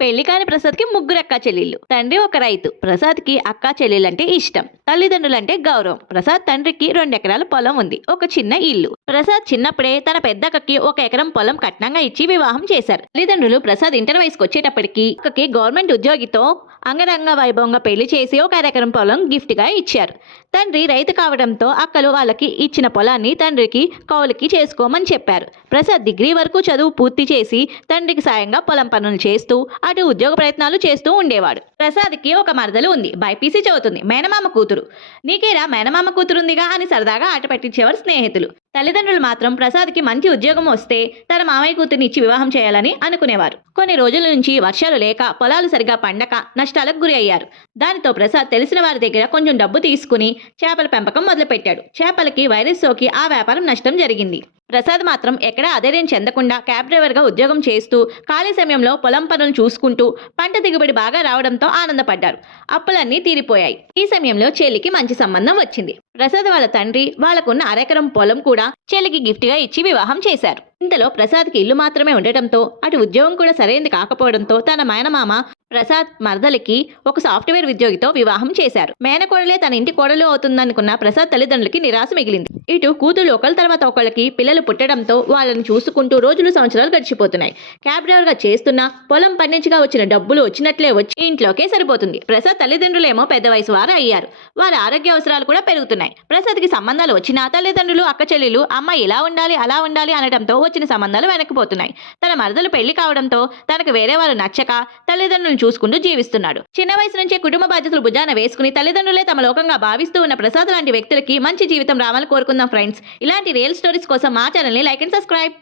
పెళ్లి కాని ప్రసాద్కి ముగ్గురు అక్కా చెల్లెళ్ళు. తండ్రి ఒక రైతు. ప్రసాద్కి అక్కా చెల్లెళ్ళంటే ఇష్టం. తల్లిదండ్రులంటే గౌరవం. ప్రసాద్ తండ్రికి 2 ఎకరాల పొలం ఉంది. ఒక చిన్న ఇల్లు. ప్రసాద్ చిన్నప్పుడే తన పెద్దక్కకి 1 ఎకరం పొలం కట్నంగా ఇచ్చి వివాహం చేశారు. తల్లిదండ్రులు ప్రసాద్ ఇంటర్ వయసుకు వచ్చేటప్పటికి అక్కకి గవర్నమెంట్ ఉద్యోగితో అంగరంగ వైభవంగా పెళ్లి చేసి 1 ఎకరం పొలం గిఫ్ట్ గా ఇచ్చారు. తండ్రి రైతు కావడంతో అక్కలు వాళ్ళకి ఇచ్చిన పొలాన్ని తండ్రికి కౌలుకి చేసుకోమని చెప్పారు. ప్రసాద్ డిగ్రీ వరకు చదువు పూర్తి చేసి తండ్రికి సాయంగా పొలం పనులు చేస్తూ అటు ఉద్యోగ ప్రయత్నాలు చేస్తూ ఉండేవాడు. ప్రసాద్కి ఒక మరదలు ఉంది. బైపీసీ చదువుతుంది. మేనమామ కూతురు. నీకేరా మేనమామ కూతురుందిగా అని సరదాగా ఆట పట్టించేవారు స్నేహితులు. తల్లిదండ్రులు మాత్రం ప్రసాద్కి మంచి ఉద్యోగం వస్తే తన మామయ్య కూతుర్ని ఇచ్చి వివాహం చేయాలని అనుకునేవారు. కొన్ని రోజుల నుంచి వర్షాలు లేక పొలాలు సరిగా పండక నష్టాలకు గురి అయ్యారు. దానితో ప్రసాద్ తెలిసిన వారి దగ్గర కొంచెం డబ్బు తీసుకుని చేపల పెంపకం మొదలుపెట్టాడు. చేపలకి వైరస్ సోకి ఆ వ్యాపారం నష్టం జరిగింది. ప్రసాద్ మాత్రం ఎక్కడా అధైర్యం చెందకుండా క్యాబ్ డ్రైవర్గా ఉద్యోగం చేస్తూ ఖాళీ సమయంలో పొలం పనులు చూసుకుంటూ పంట దిగుబడి బాగా రావడంతో ఆనందపడ్డారు. అప్పులన్నీ తీరిపోయాయి. ఈ సమయంలో చెల్లికి మంచి సంబంధం వచ్చింది. ప్రసాద్ వాళ్ళ తండ్రి వాళ్ళకున్న 1 ఎకరం పొలం కూడా చెల్లికి గిఫ్ట్ గా ఇచ్చి వివాహం చేశారు. ఇంతలో ప్రసాద్కి ఇల్లు మాత్రమే ఉండటంతో అటు ఉద్యోగం కూడా సరైనది కాకపోవడంతో తన మేనమామ ప్రసాద్ మరదలికి ఒక సాఫ్ట్వేర్ ఉద్యోగితో వివాహం చేశారు. మేనకోడలే తన ఇంటి కోడలు అవుతుందనుకున్న ప్రసాద్ తల్లిదండ్రులకి నిరాశ మిగిలింది. ఇటు కూతురు ఒకళ్ళ తర్వాత ఒకళ్ళకి పిల్లలు పుట్టడంతో వాళ్ళని చూసుకుంటూ రోజులు సంవత్సరాలు గడిచిపోతున్నాయి. క్యాబ్ డ్రైవర్ గా చేస్తున్నా పొలం పండించగా వచ్చిన డబ్బులు వచ్చినట్లే వచ్చి ఇంట్లోకే సరిపోతుంది. ప్రసాద్ తల్లిదండ్రులేమో పెద్ద వయసు వారు అయ్యారు. వారి ఆరోగ్య అవసరాలు కూడా పెరుగుతున్నాయి. ప్రసాద్కి సంబంధాలు వచ్చినా తల్లిదండ్రులు అక్క చెల్లెలు అమ్మాయి ఇలా ఉండాలి అలా ఉండాలి అనడంతో వచ్చిన సంబంధాలు వెనక్కిపోతున్నాయి. తన మరదలు పెళ్లి కావడంతో తనకు వేరే వారు నచ్చక తల్లిదండ్రులను చూసుకుంటూ జీవిస్తున్నాడు. చిన్న వయసు నుంచే కుటుంబ బాధ్యతలు భుజాన వేసుకుని తల్లిదండ్రులే తమ లోకంగా భావిస్తూ ఉన్న ప్రసాద్ లాంటి వ్యక్తులకి మంచి జీవితం రావాలని కోరుకుందాం ఫ్రెండ్స్. ఇలాంటి రియల్ స్టోరీస్ కోసం మా ఛానల్ని లైక్ అండ్ సబ్స్క్రైబ్.